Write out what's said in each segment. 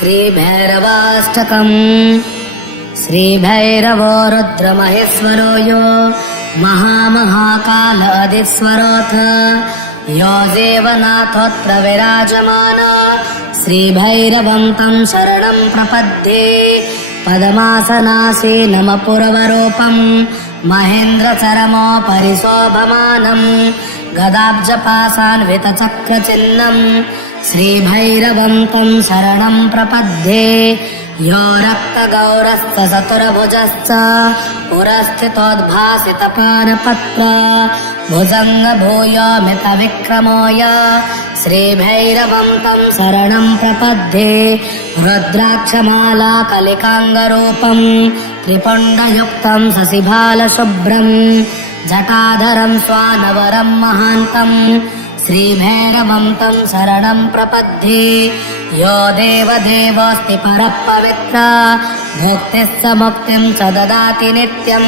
श्रीभैरवाष्टकम्। श्रीभैरवो रुद्रमहेश्वरो यो महाकालादिस्वरोऽथ यो देवनाथोऽत्र विराजमान श्रीभैरवं तं शरणं प्रपद्ये। पद्मासनासीनमपुरवरूपं महेन्द्रचरमोपरि शोभमानं गदाब्जपाशान्वितचक्रचिह्नं श्रीभैरवं तं शरणं प्रपद्ये। यो रक्तगौरस्तचतुर्भुजश्च पुरस्थितोद्भासितपानपत्र भुजङ्गभूयोमितविक्रमोय श्रीभैरवं तं शरणं प्रपद्ये। रुद्राक्षमाला कलिकाङ्गरूपं त्रिपुण्डयुक्तं शशिभालशुभ्रं जटाधरं स्वानवरं महान्तं श्रीभैरवं तं शरणं प्रपद्ये। यो देवदेवोऽस्ति परः पवित्र भुक्तिः स मुक्तिं च ददाति नित्यं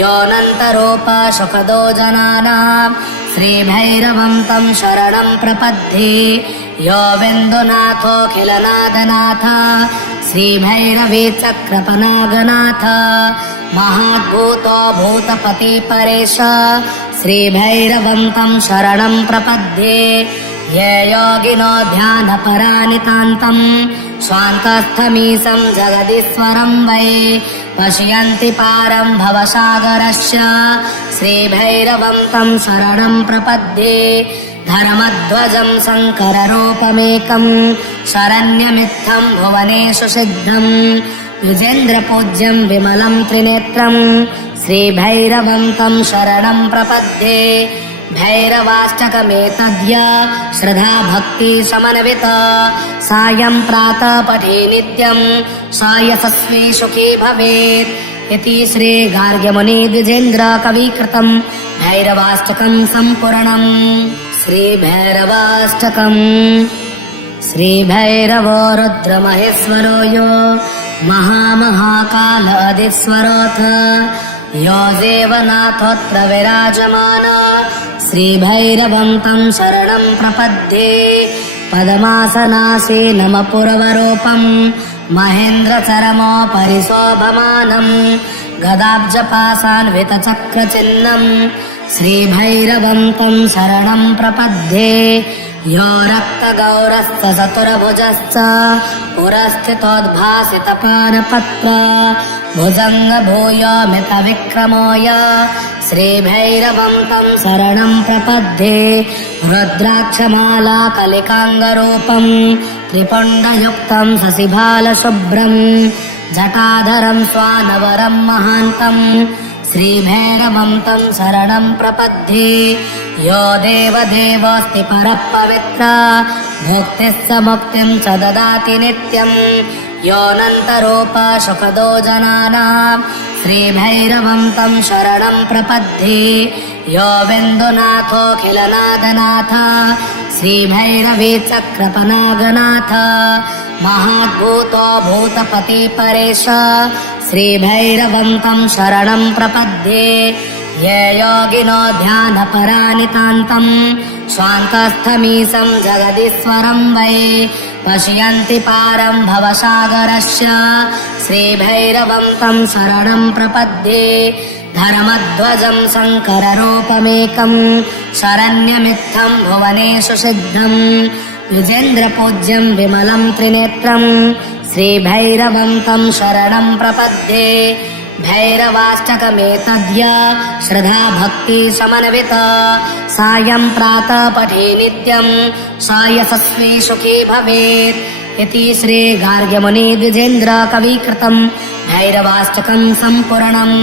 योऽनन्तरूप सुखदो जनानां श्रीभैरवं तं शरणं प्रपद्ये। यो बिन्दुनाथोऽखिलनाथनाथ श्रीभैरवी चक्रपनागनाथ महाद्भूतो भूतपति परेश श्रीभैरवं तं शरणं प्रपद्ये। ये योगिनो ध्यानपरानितान्तं स्वान्तस्थमीशं जगदीश्वरं वै पश्यन्ति पारं भवसागरस्य श्रीभैरवं तं शरणं प्रपद्ये। धर्मध्वजं शङ्कररूपमेकं शरण्यमित्थं भुवनेषु सिद्धं द्विजेन्द्रपूज्यं विमलं त्रिनेत्रं श्रीभैरवं तं शरणं प्रपद्ये। भैरवाष्टकमेतद्य श्रद्धा भक्ति समन्वित सायं प्रातः पठे नित्यं स यशस्वी सुखी भवेत् इति श्री गार्ग्यमुनि द्विजेन्द्र कविकृतं भैरवाष्टकं सम्पूर्णम्। श्रीभैरवाष्टकम्। श्रीभैरवो रुद्रमहेश्वरो यो महाकालादिस्वरोऽथ यो देवनाथोऽत्र विराजमान श्रीभैरवं तं शरणं प्रपद्ये। पद्मासनासीनमपुरवरूपं महेन्द्रचरमोपरि शोभमानं गदाब्जपाशान्वितचक्रचिह्नं श्रीभैरवं तं शरणं प्रपद्ये। यो रक्तगौरस्तचतुर्भुजश्च पुरस्थितोद्भासितपानपत्र भुजङ्गभूयोमितविक्रमोय श्रीभैरवं तं शरणं प्रपद्ये। रुद्राक्षमाला कलिकाङ्गरूपं त्रिपुण्डयुक्तं शशिभालशुभ्रं जटाधरं स्वानवरं महान्तं श्रीभैरवं तं शरणं प्रपद्ये। यो देवदेवोऽस्ति परः पवित्र भुक्तिः स मुक्तिं च ददाति नित्यं योऽनन्तरूप सुखदो जनानां श्रीभैरवं तं शरणं प्रपद्ये। यो बिन्दुनाथोऽखिलनाथनाथ श्रीभैरवी चक्रपनागनाथ महाद्भूतो भूतपति परेश श्रीभैरवं तं शरणं प्रपद्ये। ये योगिनो ध्यानपरानितान्तं स्वान्तस्थमीशं जगदीश्वरं वै पश्यन्ति पारं भवसागरस्य श्रीभैरवं तं शरणं प्रपद्ये। धर्मध्वजं शङ्कररूपमेकं शरण्यमित्थं भुवनेषु सिद्धं द्विजेन्द्रपूज्यं विमलं त्रिनेत्रं श्रीभैरवं तं शरणं प्रपद्ये। भैरवाष्टकमेतद्य श्रद्धा भक्ति समन्वित सायं प्रातः पठे नित्यं स यशस्वी सुखी भवेत् इति श्री गार्ग्यमुनि द्विजेन्द्र कविकृतं भैरवाष्टकं सम्पूर्णम्।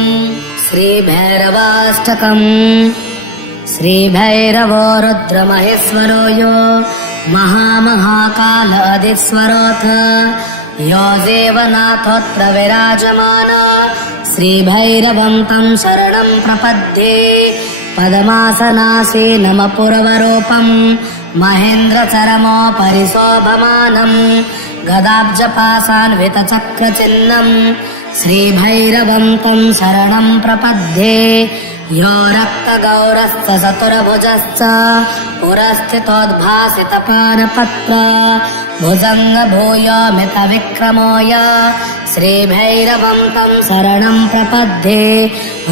श्रीभैरवाष्टकम्। श्रीभैरवो रुद्रमहेश्वरो यो महाकालादिस्वरोऽथ यो देवनाथोऽत्र विराजमान श्रीभैरवं तं शरणं प्रपद्ये। पद्मासनासीनमपुरवरूपं महेन्द्रचरमोपरि शोभमानं गदाब्जपाशान्वितचक्रचिह्नं श्रीभैरवं तं शरणं प्रपद्ये यो रक्तगौरश्च चतुर्भुजश्च पुरस्थितोद्भासितपानपत्र भुजङ्गभूयोमितविक्रमोय श्रीभैरवं तं शरणं प्रपद्ये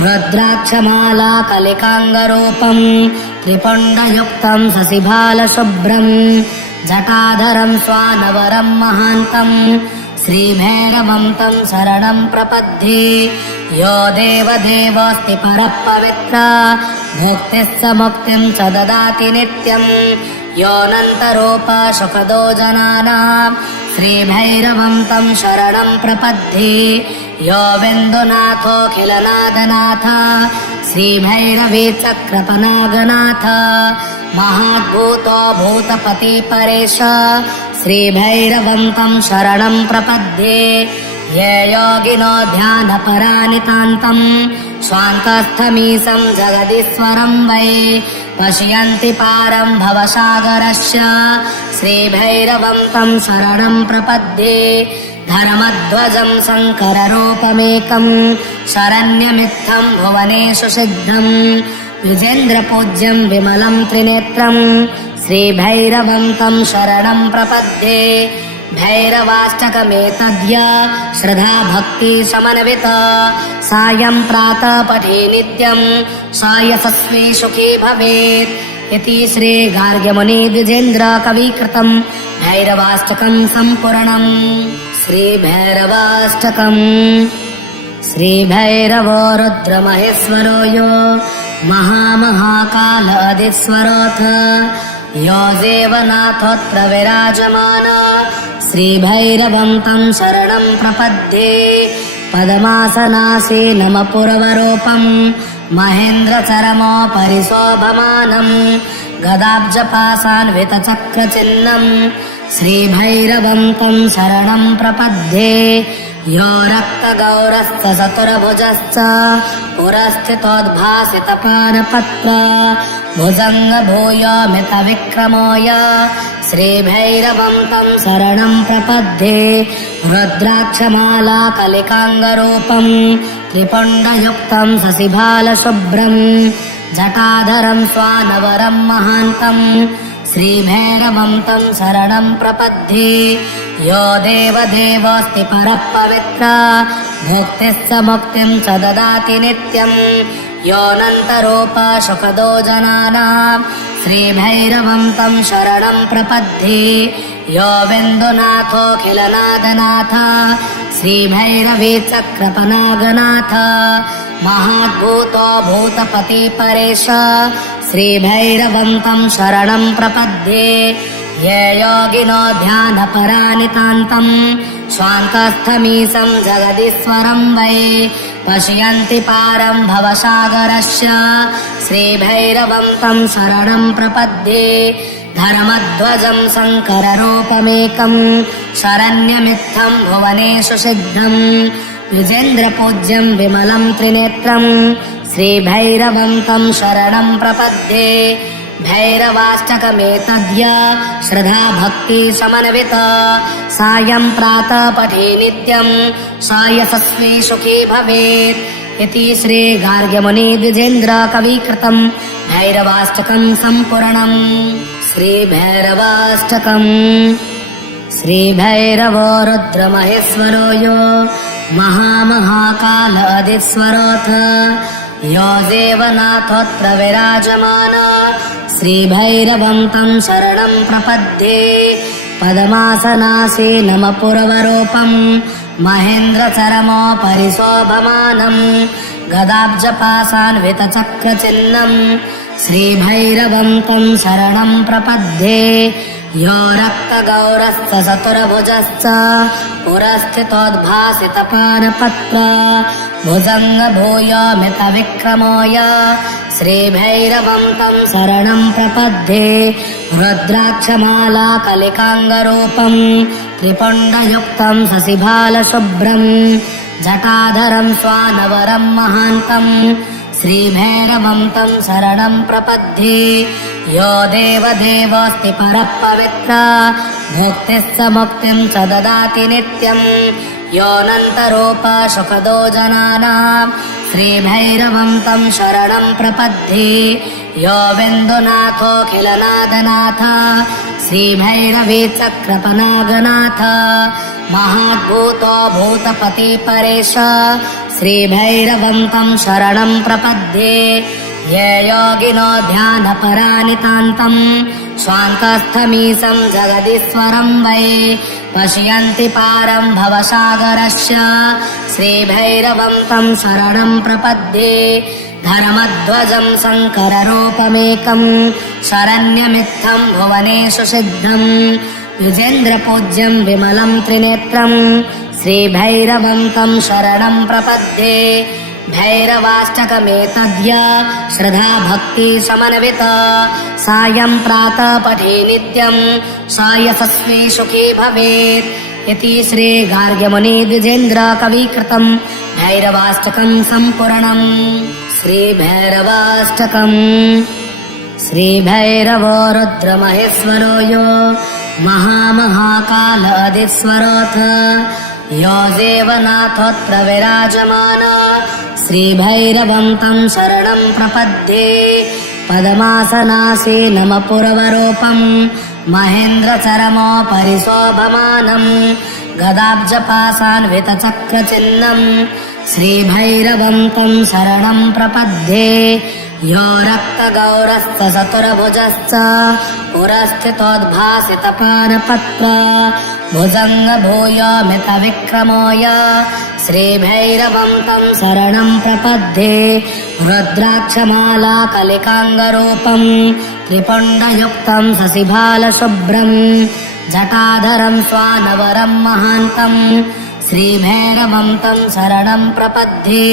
रुद्राक्षमाला कलिकाङ्गरूपं त्रिपुण्डयुक्तं शशिभालशुभ्रं जटाधरं स्वानवरं महान्तं श्रीभैरवं तं शरणं प्रपद्ये यो देवदेवोऽस्ति परः पवित्रः भुक्तिः स मुक्तिं च ददाति नित्यं योऽनन्तरूपः सुखदो जनानां श्रीभैरवं तं शरणं प्रपद्ये यो बिन्दुनाथोऽखिलनाथनाथ श्रीभैरवी चक्रपनागनाथ महाद्भूतो भूतपति परेश श्रीभैरवं तं शरणं प्रपद्ये ये योगिनो ध्यानपरानितान्तं स्वान्तस्थमीशं जगदीश्वरं वै पश्यन्ति पारं भवसागरस्य श्रीभैरवं तं शरणं प्रपद्ये धर्मध्वजं शङ्कररूपमेकं शरण्यमित्थं भुवनेषु सिद्धं विजेन्द्रपूज्यं विमलं त्रिनेत्रं श्रीभैरवं तं शरणं प्रपद्ये भैरवाष्टकमेतद्य श्रद्धा भक्ति समन्वित सायं प्रातः पठे नित्यं स यशस्वी सुखी भवेत् इति श्री गार्ग्यमुनि द्विजेन्द्र कविकृतं भैरवाष्टकं सम्पूर्णम्। श्रीभैरवाष्टकम्। श्रीभैरवो रुद्रमहेश्वरो यो महामहाकाल अधिस्वरोऽथ यो देवनाथोऽत्र विराजमान श्रीभैरवं तं शरणं प्रपद्ये पद्मासनासीनमपूर्वरूपं महेन्द्रचरमोपरि शोभमानं गदाब्जपाशान्वितचक्रचिह्नं श्रीभैरवं तं शरणं प्रपद्ये यो रक्तगौरश्च चतुर्भुजश्च पुरस्थितोद्भासितपानपत्र भुजङ्गभूयोमितविक्रमोय श्रीभैरवं तं शरणं प्रपद्ये रुद्राक्षमाला कलिकाङ्गरूपं त्रिपुण्डयुक्तं शशिभालशुभ्रं जटाधरं स्वानवरं महान्तं श्रीभैरवं तं शरणं प्रपद्ये यो देवदेवोऽस्ति परः पवित्रः भुक्तिः स मुक्तिं च ददाति नित्यं योऽनन्तरूपः सुखदो जनानां श्रीभैरवं तं शरणं प्रपद्ये यो बिन्दुनाथोऽखिलनाथनाथ श्रीभैरवी चक्रपनागनाथ महाद्भूतो भूतपति परेश श्रीभैरवं तं शरणं प्रपद्ये ये योगिनो ध्यानपरानितान्तं स्वान्तस्थमीशं जगदीश्वरं वै पश्यन्ति पारं भवसागरस्य श्रीभैरवं तं शरणं प्रपद्ये धर्मध्वजं शङ्कररूपमेकं शरण्यमित्थं भुवनेषु सिद्धं विजेन्द्रपूज्यं विमलं त्रिनेत्रं श्रीभैरवं तं शरणं प्रपद्ये भैरवाष्टकमेतद्य श्रद्धा भक्ति समन्वित सायं प्रातः पठे नित्यं स यशस्वी सुखी भवेत् इति श्री गार्ग्यमुनि द्विजेन्द्र कविकृतं भैरवाष्टकं सम्पूर्णम्। श्रीभैरवाष्टकम्। श्रीभैरवो रुद्रमहेश्वरो यो महामहाकाल अधिस्वरोऽथ यो देवनाथोऽत्र विराजमान श्रीभैरवं तं शरणं प्रपद्ये पद्मासनासीनमपूर्वरूपं महेन्द्रचरमोपरि शोभमानं गदाब्जपाशान्वितचक्रचिह्नं श्रीभैरवं तं शरणं प्रपद्ये यो रक्तगौरश्च चतुर्भुजश्च पुरस्थितोद्भासितपानपत्र भुजङ्गभूयोमितविक्रमोय श्रीभैरवं तं शरणं प्रपद्ये रुद्राक्षमाला कलिकाङ्गरूपं त्रिपुण्डयुक्तं शशिभालशुभ्रं जटाधरं स्वानवरं महान्तं श्रीभैरवं तं शरणं प्रपद्ये यो देवदेवोऽस्ति परः पवित्रः भुक्तिः स मुक्तिं च ददाति नित्यं योऽनन्तरूपशुखदो जनानां श्रीभैरवं तं शरणं प्रपद्ये यो विन्दुनाथोऽखिलनाथनाथ श्रीभैरवे चक्रपनागनाथ महाद्भूतो भूतपति परेश श्रीभैरवं तं शरणं प्रपद्ये ये योगिनो ध्यानपरानितान्तं स्वान्तस्थमीशं जगदीश्वरं वै पश्यन्ति पारं भवसागरस्य श्रीभैरवं तं शरणं प्रपद्ये धर्मध्वजं शङ्कररूपमेकं शरण्यमित्थं भुवनेषु सिद्धं युजेन्द्रपूज्यं विमलं त्रिनेत्रं श्रीभैरवं तं शरणं प्रपद्ये भैरवाष्टकमेतद्य श्रद्धा भक्ति समन्विता सायं प्रातः पठे नित्यं स यशस्वी सुखी भवेत् इति श्री गार्ग्यमुनि द्विजेन्द्र कवीकृतं भैरवाष्टकं सम्पूर्णम्। श्रीभैरवाष्टकम्। श्रीभैरवो रुद्रमहेश्वरो यो महाकालादिस्वरोऽथ यो देवनाथोऽत्र विराजमान श्रीभैरवं तं शरणं प्रपद्ये पद्मासनासीनमपूर्वरूपं महेन्द्रचरमोपरि शोभमानं गदाब्जपाशान्वितचक्रचिह्नं श्रीभैरवं तं शरणं प्रपद्ये यो रक्तगौरस्तचतुर्भुजश्च पुरस्थितोद्भासितपानपत्र भुजङ्गभूयोमितविक्रमोय श्रीभैरवं तं शरणं प्रपद्ये रुद्राक्षमाला कलिकाङ्गरूपं त्रिपुण्डयुक्तं शशिभालशुभ्रं जटाधरं स्वानवरं महान्तं श्रीभैरवं तं शरणं प्रपद्ये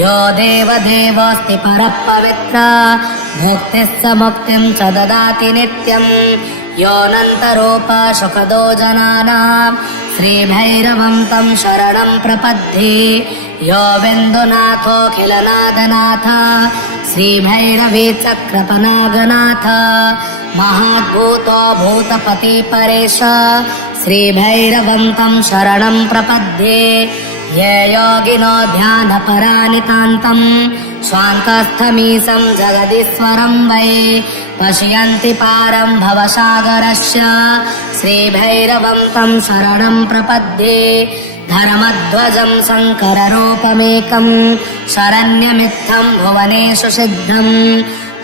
यो देवदेवोऽस्ति परः पवित्र भुक्तिश्च मुक्तिं च ददाति नित्यं योऽनन्तरूपशुखदो जनानां श्रीभैरवं तं शरणं प्रपद्ये यो विन्दुनाथोऽखिलनाथनाथ श्रीभैरवे चक्रपनागनाथ महाद्भूतो भूतपति परेश श्रीभैरवं तं शरणं प्रपद्ये ये योगिनो ध्यानपरानितान्तं स्वान्तस्थमीशं जगदीश्वरं वै पश्यन्ति पारं भवसागरस्य श्रीभैरवं तं शरणं प्रपद्ये धर्मध्वजं शङ्कररूपमेकं शरण्यमित्थं भुवनेषु सिद्धं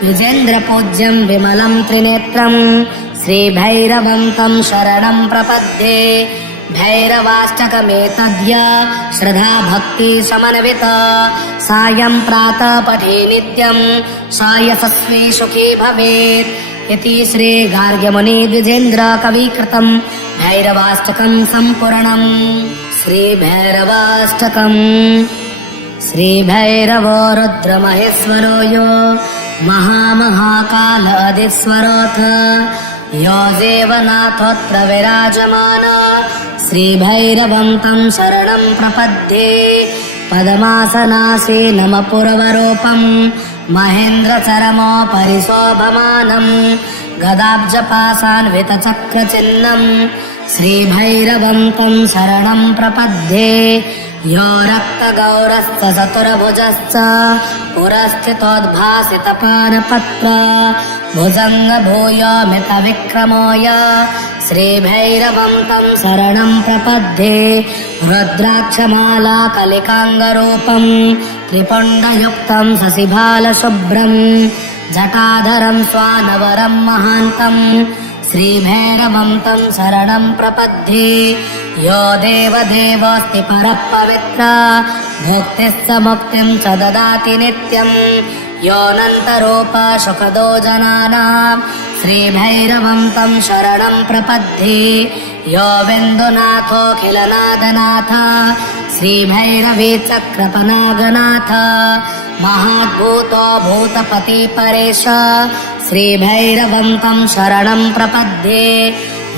युजेन्द्रपूज्यं विमलं त्रिनेत्रं श्रीभैरवं तं शरणं प्रपद्ये भैरवाष्टकमेतद्य श्रद्धा भक्ति समन्विता सायं प्रातः पठे नित्यं स यशस्वी सुखी भवेत् इति श्री गार्ग्यमुनि द्विजेन्द्र कवीकृतं भैरवाष्टकं सम्पूर्णम्। श्रीभैरवाष्टकम्। श्रीभैरवो रुद्रमहेश्वरो यो महाकालादिस्वरोऽथ यो देवनाथोऽत्र विराजमान श्रीभैरवं तं शरणं प्रपद्ये पद्मासनासीनमपूर्वरूपं महेन्द्रचरमोपरि शोभमानं गदाब्जपाशान्वितचक्रचिह्नं श्रीभैरवं तं शरणं प्रपद्ये यो रक्तगौरस्तचतुर्भुजश्च पुरस्थितोद्भासितपानपत्र भुजङ्गभूयोमितविक्रमोय श्रीभैरवं तं शरणं प्रपद्ये रुद्राक्षमाला कलिकाङ्गरूपं त्रिपुण्डयुक्तं शशिभालशुभ्रं जटाधरं स्वानवरं महान्तं श्रीभैरवं तं शरणं प्रपद्ये यो देवदेवोऽस्ति परः पवित्र भुक्तिश्च मुक्तिं च ददाति नित्यं योऽनन्तरूपशुखदो जनानां श्रीभैरवं तं शरणं प्रपद्ये यो विन्दुनाथोऽखिलनाथनाथ श्रीभैरवे चक्रपनागनाथ महाद्भूतो भूतपति परेश श्रीभैरवं तं शरणं प्रपद्ये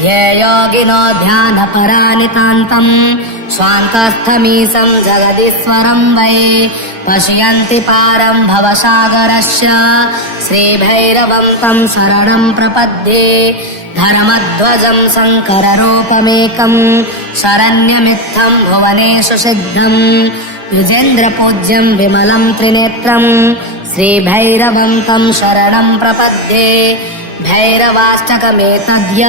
ये योगिनो ध्यानपरानितान्तं स्वान्तस्थमीशं जगदीश्वरं वै पश्यन्ति पारं भवसागरस्य श्रीभैरवं तं शरणं प्रपद्ये धर्मध्वजं शङ्कररूपमेकं शरण्यमित्थं भुवनेषु सिद्धं युजेन्द्रपूज्यं विमलं त्रिनेत्रं श्रीभैरवं तं शरणं प्रपद्ये भैरवाष्टकमेतद्य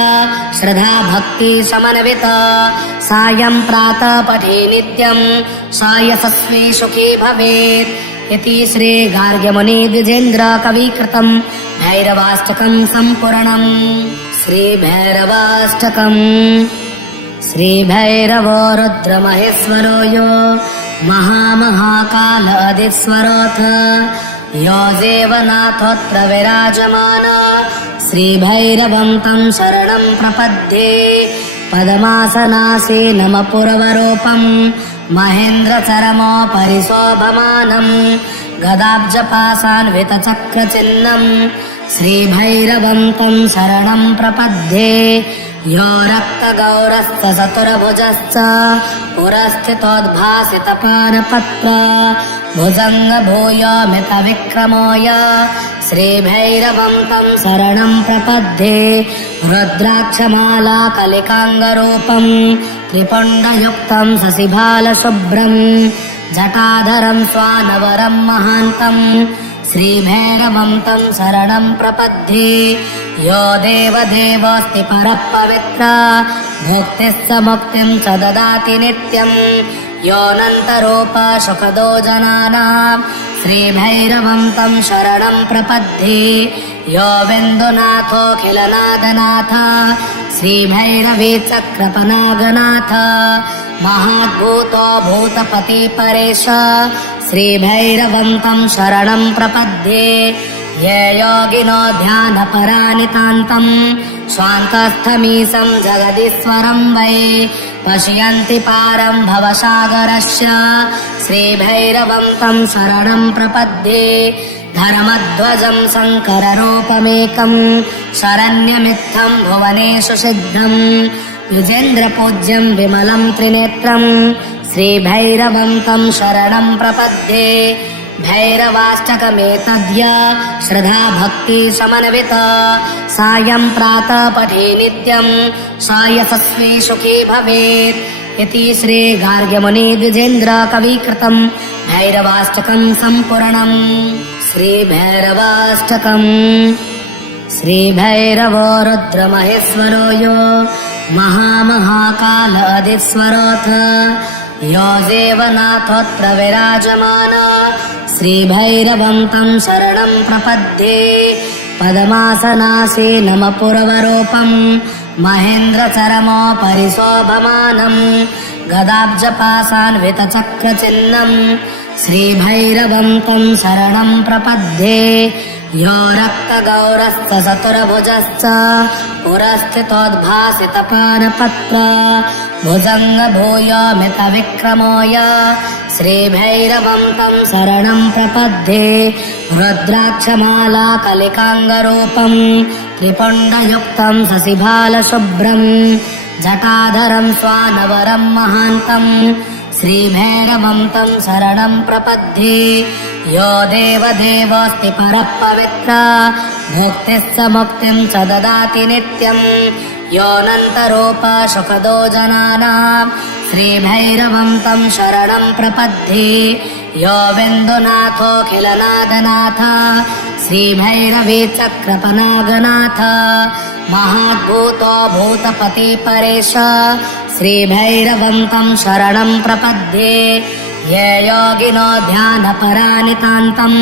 श्रद्धा भक्ति समन्वित सायं प्रातः पठे नित्यं स यशस्वी सुखी भवेत् इति श्री गार्ग्यमुनि द्विजेन्द्र कविकृतं भैरवाष्टकं सम्पूर्णम्। श्रीभैरवाष्टकम्। श्रीभैरवो रुद्रमहेश्वरो यो महामहाकाल अधिस्वरोऽथ यो देवनाथोऽत्र विराजमान श्रीभैरवं तं शरणं प्रपद्ये पद्मासनासे नमः पूर्वरूपं महेन्द्रचरमोपरि शोभमानं गदाब्जपाशान्वितचक्रचिह्नं श्रीभैरवं तं शरणं प्रपद्ये यो रक्तगौरस्तचतुर्भुजश्च पुरस्थितोद्भासितपानपत्र भुजङ्गभूयोमितविक्रमोय श्रीभैरवं तं शरणं प्रपद्ये रुद्राक्षमाला कलिकाङ्गरूपं त्रिपुण्डयुक्तं शशिभालशुभ्रं जटाधरं स्वानवरं महान्तं श्रीभैरवं तं शरणं प्रपद्ये यो देवदेवोऽस्ति परः पवित्र भुक्तिः स मुक्तिं च ददाति नित्यं योऽनन्तरूप सुखदो जनानां श्रीभैरवं तं शरणं प्रपद्ये यो बिन्दुनाथोऽखिलनाथनाथ श्रीभैरवे चक्रपनागनाथ महाद्भूतो भूतपति परेश श्रीभैरवं तं शरणं प्रपद्ये ये योगिनो ध्यानपरानितान्तं स्वान्तस्थमीशं जगदीश्वरं वै पश्यन्ति पारं भवसागरस्य श्रीभैरवं तं शरणं प्रपद्ये धर्मध्वजं शङ्कररूपमेकं शरण्यमित्थं भुवनेषु सिद्धं युजेन्द्रपूज्यं विमलं त्रिनेत्रं श्रीभैरवं तं शरणं प्रपद्ये भैरवाष्टकमेतद्य श्रद्धा भक्ति समन्वित सायं प्रातः पठे नित्यं स यशस्वी सुखी भवेत् इति श्री गार्ग्यमुनि द्विजेन्द्र कविकृतं भैरवाष्टकं सम्पूर्णम्। श्रीभैरवाष्टकम्। श्रीभैरवो रुद्रमहेश्वरो यो महामहाकाल अधिस्वरोऽथ यो देवनाथोऽत्र विराजमान श्रीभैरवं तं शरणं प्रपद्ये पद्मासनासे नमः पूर्वरूपं महेन्द्रचरमोपरि शोभमानं गदाब्जपाशान्वितचक्रचिह्नं श्रीभैरवं तं शरणं प्रपद्ये यो रक्तगौरस्तचतुर्भुजश्च पुरस्थितोद्भासितपानपत्र भुजङ्गभूयोमितविक्रमोय श्रीभैरवं तं शरणं प्रपद्ये रुद्राक्षमाला कलिकाङ्गरूपं त्रिपुण्डयुक्तं शशिभालशुभ्रं जटाधरं स्वानवरं महान्तं श्रीभैरवं तं शरणं प्रपद्ये यो देवदेवोऽस्ति परः पवित्र भुक्तिः स मुक्तिं च ददाति नित्यं योऽनन्तरूप सुखदो जनानां श्रीभैरवं तं शरणं प्रपद्ये यो बिन्दुनाथोऽखिलनाथनाथ श्रीभैरवे चक्रपनागनाथ महाद्भूतो भूतपति परेश श्रीभैरवं तं शरणं प्रपद्ये ये योगिनो ध्यानपरानितान्तं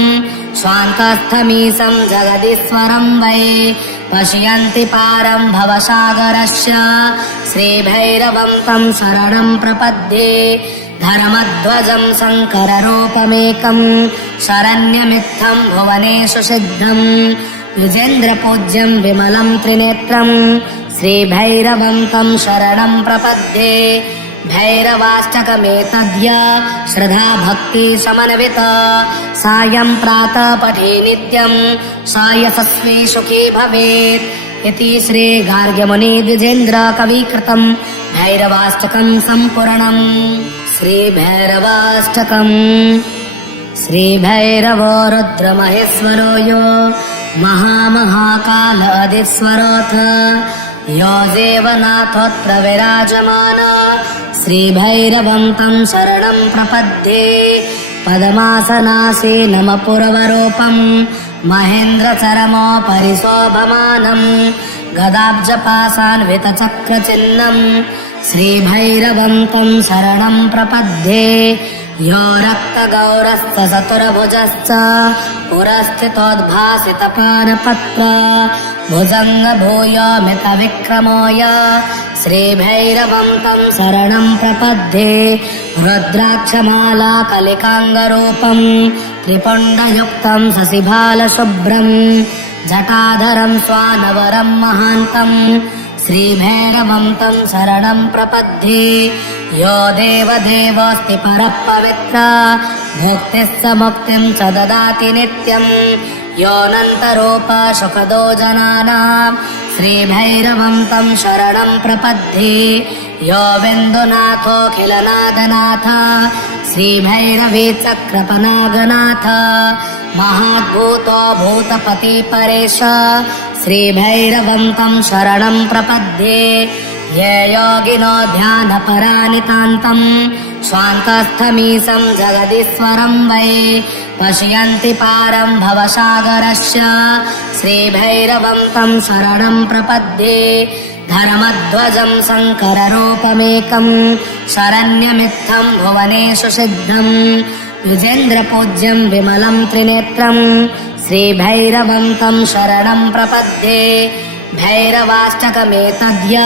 स्वान्तस्थमीशं जगदीश्वरं वै पश्यन्ति पारं भवसागरस्य श्रीभैरवं तं शरणं प्रपद्ये धर्मध्वजं शङ्कररूपमेकं शरण्यमित्थं भुवनेषु सिद्धं युजेन्द्रपूज्यं विमलं त्रिनेत्रं श्रीभैरवं तं शरणं प्रपद्ये भैरवाष्टकमेतद्य श्रद्धा भक्ति समन्वित सायं प्रातः पठे नित्यं स यशस्वी सुखी भवेत् इति श्री गार्ग्यमुनि द्विजेन्द्र कविकृतं भैरवाष्टकं सम्पूर्णम्। श्रीभैरवाष्टकम्। श्रीभैरवो रुद्रमहेश्वरो यो महामहाकाल अधिस्वरोऽथ यो देवनाथोऽत्र विराजमान श्रीभैरवं तं शरणं प्रपद्ये पद्मासनासे नम पुरवरूपं महेन्द्रचरमोपरि शोभमानं गदाब्जपाशान्वितचक्रचिह्नं श्रीभैरवं तं शरणं प्रपद्ये यो रक्तगौरस्तचतुर्भुजश्च पुरस्थितोद्भासितपानपत्र भुजङ्गभूयोमितविक्रमोय श्रीभैरवं तं शरणं प्रपद्ये रुद्राक्षमाला कलिकाङ्गरूपं त्रिपुण्डयुक्तं शशिभालशुभ्रं जटाधरं स्वानवरं महान्तं श्रीभैरवं तं शरणं प्रपद्ये यो देवदेवोऽस्ति परः पवित्रः भुक्तिः स मुक्तिं च ददाति नित्यं योऽनन्तरूपः सुखदो जनानां श्रीभैरवं तं शरणं प्रपद्ये यो बिन्दुनाथोऽखिलनाथनाथ श्रीभैरवी चक्रपनागनाथ महाद्भूतो भूतपति परेश श्रीभैरवं तं शरणं प्रपद्ये ये योगिनो ध्यानपरानितान्तं स्वान्तस्थमीशं जगदीश्वरं वै पश्यन्ति पारं भवसागरस्य श्रीभैरवं तं शरणं प्रपद्ये धर्मध्वजं शङ्कररूपमेकं शरण्यमित्थं भुवनेषु सिद्धं युजेन्द्रपूज्यं विमलं त्रिनेत्रं श्रीभैरवं तं शरणं प्रपद्ये भैरवाष्टकमेतद्य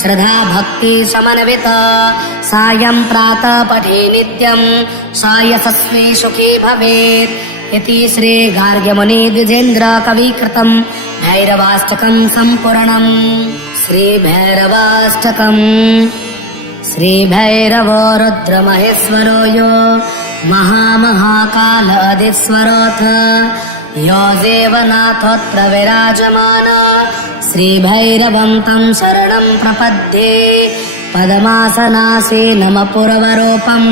श्रद्धा भक्ति समन्वित सायं प्रातः पठे नित्यं स यशस्वी सुखी भवेत् इति श्री गार्ग्यमुनि द्विजेन्द्र कवीकृतं भैरवाष्टकं सम्पूर्णम्। श्रीभैरवाष्टकम्। श्रीभैरवो रुद्रमहेश्वरो यो महाकालादिस्वरोऽथ यो देवनाथोऽत्र विराजमान श्रीभैरवं तं शरणं प्रपद्ये पद्मासनासे नम पुरवरूपं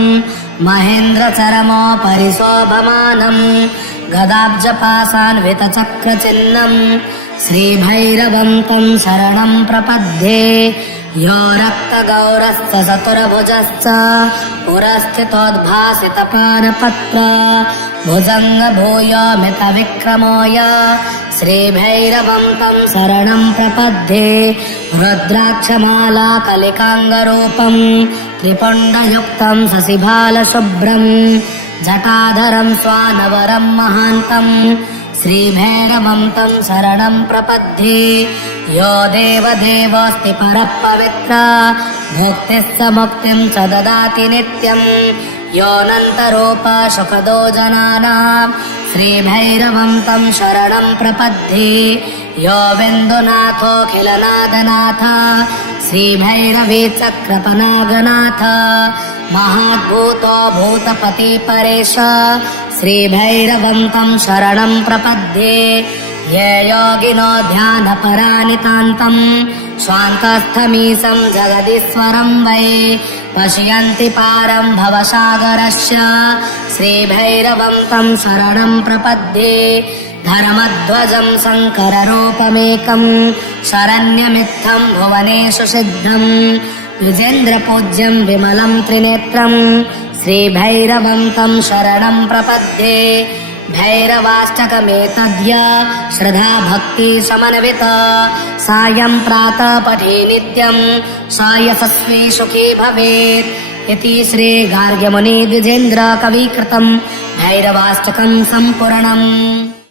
महेन्द्रचरमोपरि शोभमानं गदाब्जपाशान्वितचक्रचिह्नं श्रीभैरवं तं शरणं प्रपद्ये यो रक्तगौरस्तचतुर्भुजश्च पुरस्थितोद्भासितपानपत्र भुजङ्गभूयोमितविक्रमोय श्रीभैरवं तं शरणं प्रपद्ये रुद्राक्षमाला कलिकाङ्गरूपं त्रिपुण्डयुक्तं शशिभालशुभ्रं जटाधरं स्वानवरं महान्तं श्रीभैरवं तं शरणं प्रपद्ये यो देवदेवोऽस्ति परः पवित्रः भुक्तिः स मुक्तिं च ददाति नित्यं योऽनन्तरूपः सुखदो जनानां श्रीभैरवं तं शरणं प्रपद्ये यो बिन्दुनाथोऽखिलनाथनाथ श्रीभैरवी चक्रपनागनाथ महाद्भूतो भूतपति परेश श्रीभैरवं तं शरणं प्रपद्ये ये योगिनो ध्यानपरानितान्तं स्वान्तस्थमीशं जगदीश्वरं वै पश्यन्ति पारं भवसागरस्य श्रीभैरवं तं शरणं प्रपद्ये धर्मध्वजं शङ्कररूपमेकं शरण्यमित्थं भुवनेषु सिद्धं युजेन्द्रपूज्यं विमलं त्रिनेत्रं श्रीभैरवं तं शरणं प्रपद्ये भैरवाष्टकमेतद्य श्रद्धा भक्ति समन्वित सायं प्रातः पठे नित्यं स यशस्वी सुखी भवेत् इति श्री गार्ग्यमुनि द्विजेन्द्र कवीकृतं भैरवाष्टकं सम्पूर्णम्।